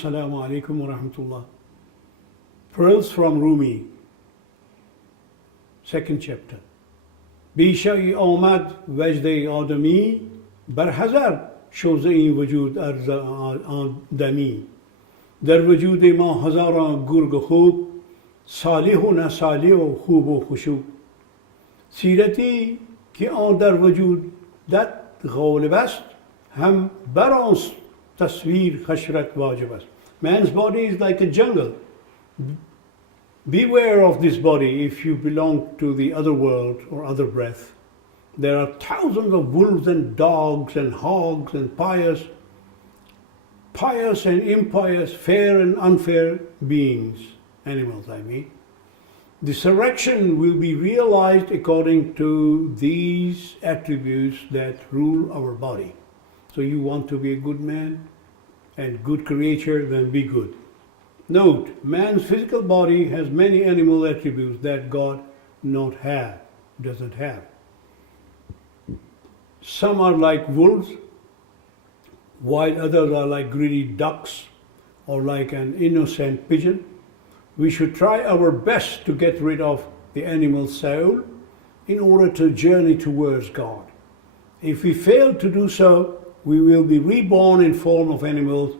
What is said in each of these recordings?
Assalamu alaikum wa rahmatullah. Pearls from Rumi, second chapter. بیشایی آمد وجده آدمی بر حذر شوزه این وجود ارز آدمی. در وجود ما هزاران گرگ خوب، صالح و نصالح و خوب و خشوع. سیرتی که آن در وجودت غالب است، هم بر آن تصویر خشرت واجب است. Man's body is like a jungle. Beware of this body if you belong to the other world or other breath. There are thousands of wolves and dogs and hogs and pious and impious, fair and unfair beings, animals I mean. The resurrection will be realized according to these attributes that rule our body. So you want to be a good man and good creature, then be good. Note, man's physical body has many animal attributes that God doesn't have. Some are like wolves, while others are like greedy ducks or like an innocent pigeon. We should try our best to get rid of the animal soul in order to journey towards God. If we fail to do so, we will be reborn in form of animals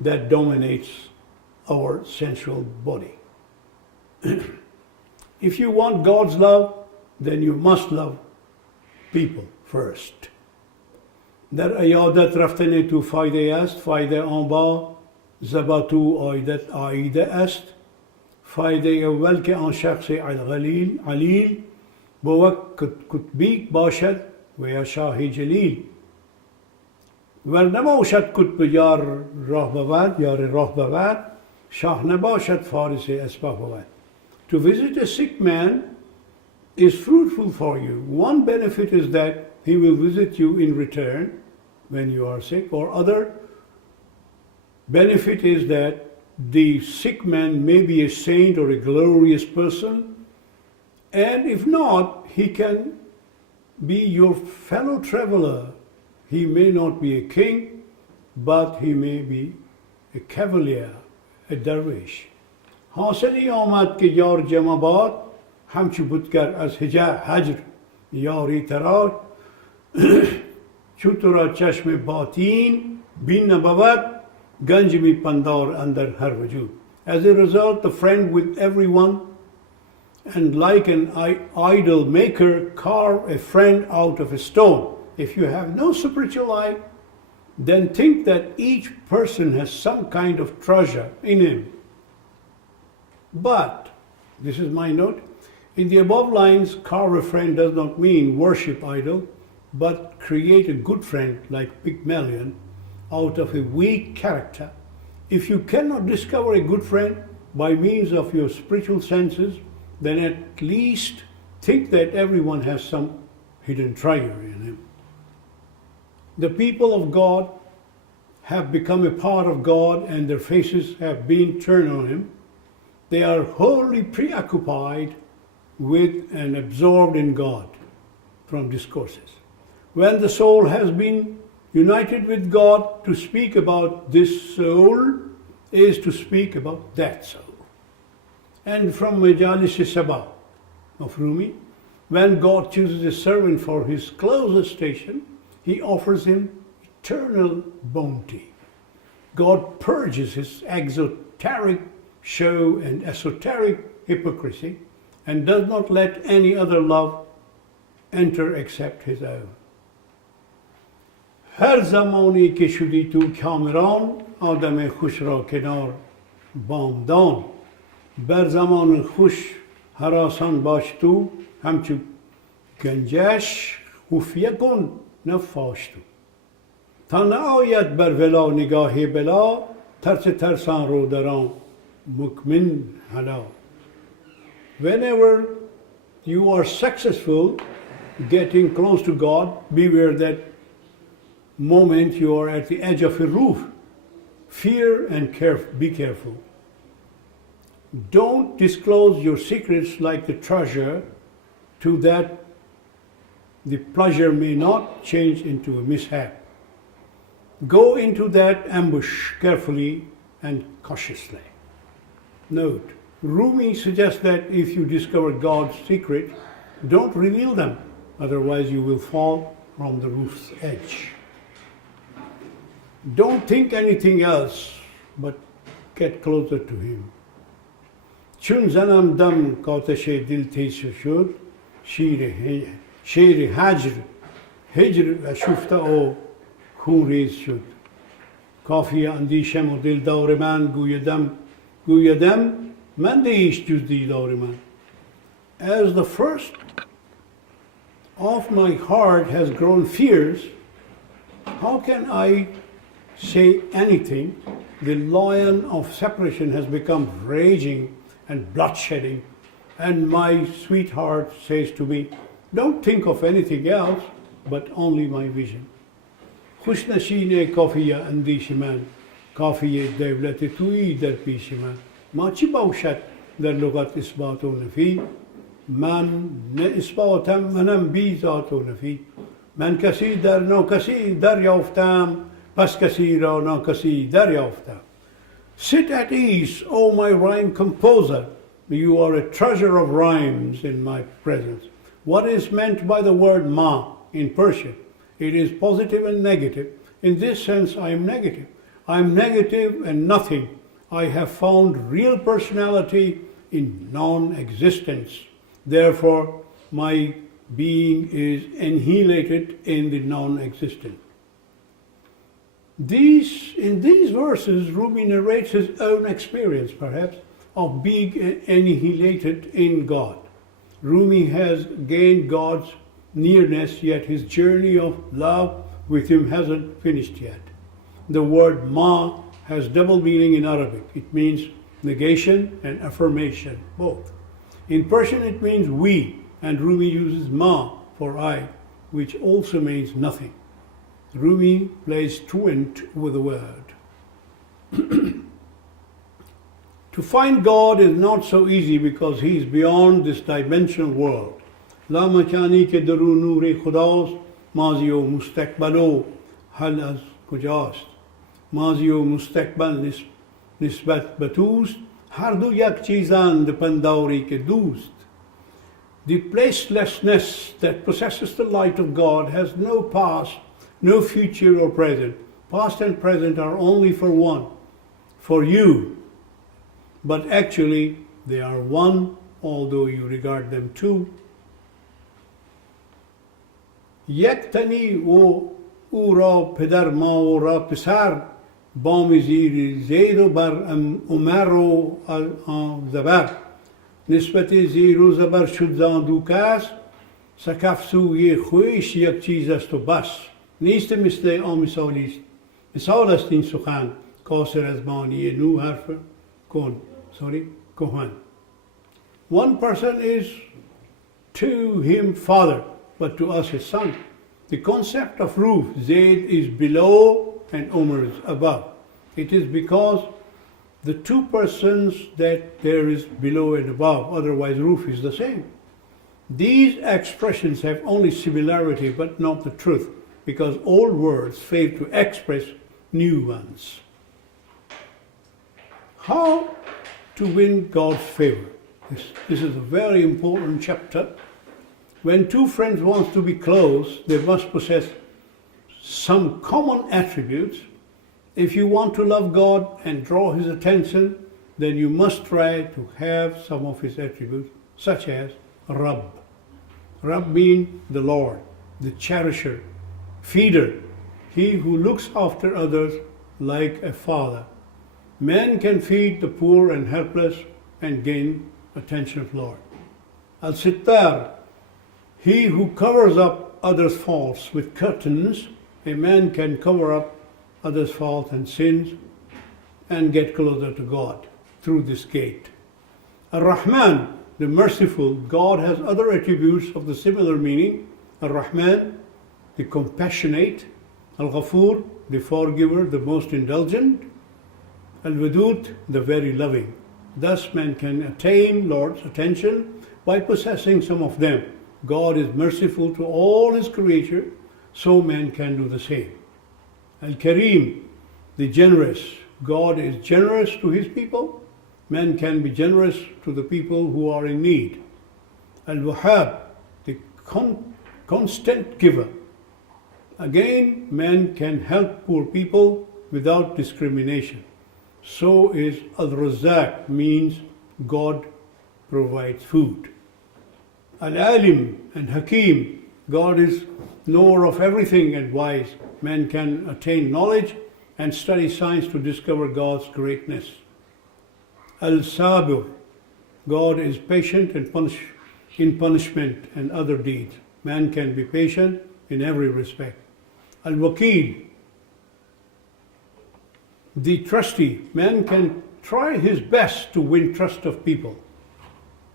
that dominates our sensual body. If you want God's love, then you must love people first. در عیادت رفتن تو فایده است، فایده آن با زباتو عایدت عایده است. فایده اول که آن شخص علیل بود کتبیک باشد و یا شاه جلیل. ور نباشد کتب یار راه بود شاه نباشد فارس اسباب بود. To visit a sick man is fruitful for you. One benefit is that he will visit you in return when you are sick, or other benefit is that the sick man may be a saint or a glorious person, and if not, he can be your fellow traveler. He may not be a king, but he may be a cavalier, a dervish. حاصلی آمد که یار جمع باد، همچو بودگر از هجر یاری تراش. چو تو را چشم باطین بین نبود، گنج می پندار اندر هر وجود. As a result, the friend with everyone, and like an idol maker, carve a friend out of a stone. If you have no spiritual life, then think that each person has some kind of treasure in him. But, this is my note, in the above lines, carve a friend does not mean worship idol, but create a good friend like Pygmalion out of a weak character. If you cannot discover a good friend by means of your spiritual senses, then at least think that everyone has some hidden treasure in him. The people of God have become a part of God and their faces have been turned on him. They are wholly preoccupied with and absorbed in God from discourses. When the soul has been united with God, to speak about this soul is to speak about that soul. And from Majalis Sabah of Rumi, when God chooses a servant for his closest station, he offers him eternal bounty. God purges his exoteric show and esoteric hypocrisy and does not let any other love enter except his own. هر زمانی که شدی تو کامران آدم خوش را کنار بامدان بر زمان خوش هراسان باش تو همچو گنجش خفیه کن نفاش تو تا نآید بر ولا نگاه بلا ترس ترسان رو دران مکمن حلا. Whenever you are successful getting close to God, beware that moment you are at the edge of a roof. Fear and be careful. Don't disclose your secrets like the treasure, to that the pleasure may not change into a mishap. Go into that ambush carefully and cautiously. Note, Rumi suggests that if you discover God's secret, don't reveal them, otherwise you will fall from the roof's edge. Don't think anything else, but get closer to Him. چون زنم دم کاتش دل تیز شد شیر هجر و شفته او خون ریز شد کافی اندیشم و دلدار من گویدم من نیست جز دیدار من. As the first of my heart has grown fierce, how can I say anything? The lion of separation has become raging and bloodshedding, and my sweetheart says to me, don't think of anything else but only my vision. خوش نشین کافی اندیش من کافی دولت تویی در پیش من ما چی باشد در لغت اثبات و نفی من نه اثباتم منم بی ذات و نفی من کسی در ناکسی دریافتم پس کسی را ناکسی دریافتم. Sit at ease, O my rhyme composer. You are a treasure of rhymes in my presence. What is meant by the word ma in Persian? It is positive and negative. In this sense, I am negative. I am negative and nothing. I have found real personality in non-existence. Therefore, my being is annihilated in the non-existent. In these verses, Rumi narrates his own experience, perhaps, of being annihilated in God. Rumi has gained God's nearness, yet his journey of love with Him hasn't finished yet. The word ma has double meaning in Arabic. It means negation and affirmation, both. In Persian it means we, and Rumi uses ma for I, which also means nothing. Rumi plays truant with the word. To find God is not so easy because He is beyond this dimensional world. لا مکانی که درو نور خداست ماضی و مستقبل و حل از کجاست ماضی و مستقبل نسبت به توست هر دو یک چیزند پنداری که دوست. The placelessness that possesses the light of God has no past, no future or present. Past and present are only for one, for you. But actually, they are one, although you regard them two. یک تنی او را پدر ما و را پسر بام زیر زید و بر عمر و زبر نسبت زیر و زبر شد زان دو کس سکف سوی خویش یک چیز است و بس نیست مثل آن مثالی است مثال است این سخن کاسر از مانی نو حرف کهن. One person is to him father, but to us his son. The concept of roof, Zayd is below and Umar is above. It is because the two persons that there is below and above, otherwise roof is the same. These expressions have only similarity but not the truth, because old words fail to express new ones. How to win God's favor? This is a very important chapter. When two friends want to be close, they must possess some common attributes. If you want to love God and draw His attention, then you must try to have some of His attributes, such as Rabb. Rabb means the Lord, the cherisher, feeder, He who looks after others like a father. Man can feed the poor and helpless and gain attention of Lord. Al-Sittar, He who covers up others' faults with curtains. A man can cover up others' faults and sins and get closer to God through this gate. Ar-Rahman, the merciful. God has other attributes of the similar meaning. Ar-Rahman, the compassionate. Al-Ghafur, the forgiver, the most indulgent. Al-Wadud, the very loving. Thus man can attain Lord's attention by possessing some of them. God is merciful to all His creature, so man can do the same. Al-Kareem, the generous. God is generous to his people. Man can be generous to the people who are in need. Al-Wahhab, the constant giver. Again, man can help poor people without discrimination. So is Al-Razzaq, means God provides food. Al-Alim and Hakim, God is knower of everything and wise. Man can attain knowledge and study science to discover God's greatness. Al-Sabir, God is patient and in punishment and other deeds. Man can be patient in every respect. Al-Wakil, the trustee. Man can try his best to win trust of people.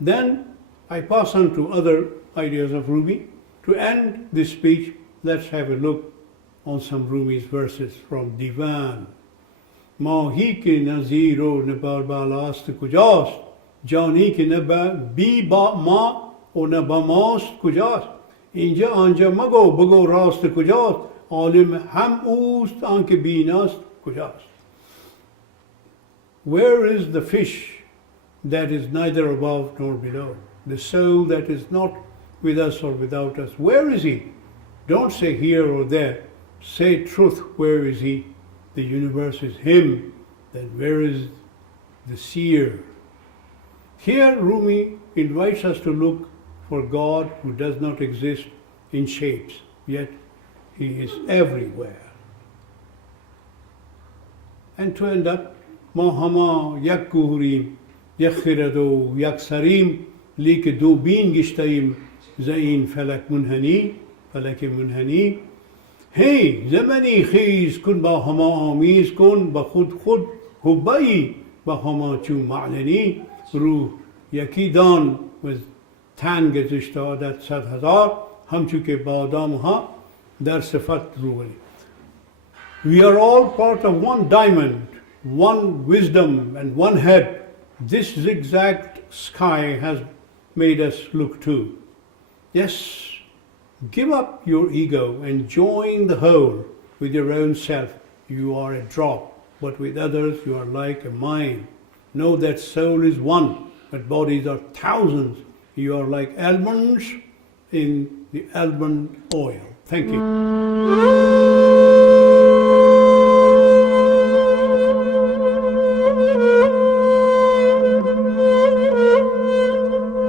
Then I pass on to other ideas of Rumi. To end this speech, let's have a look on some Rumi's verses from Divan. Mahi ke nazir o ne balast kujast, jani ke ne bi ba ma o ne ba mast kujast. Inja anja mago bago rast kujast, alim ham oost anke binast kujast. Where is the fish that is neither above nor below? The soul that is not with us or without us. Where is he? Don't say here or there. Say truth, where is he? The universe is him. Then where is the seer? Here Rumi invites us to look for God who does not exist in shapes, yet he is everywhere. And to end up, Mahama yak kuhurim, yak khirado, yak sarim, lik do bin gishtaim, zain falak munhani. Hey, zamani khiz kun ba hama amiz kun ba khud hubbai ba hama chu ma'lani ruh yakidan with tan gezishta dat sad hazar hamchu ke badam ha dar sifat ruhi. We are all part of one diamond, one wisdom and one head. This zigzag sky has made us look to. Yes, give up your ego and join the whole with your own self. You are a drop, but with others you are like a mine. Know that soul is one, but bodies are thousands. You are like almonds in the almond oil. Thank you.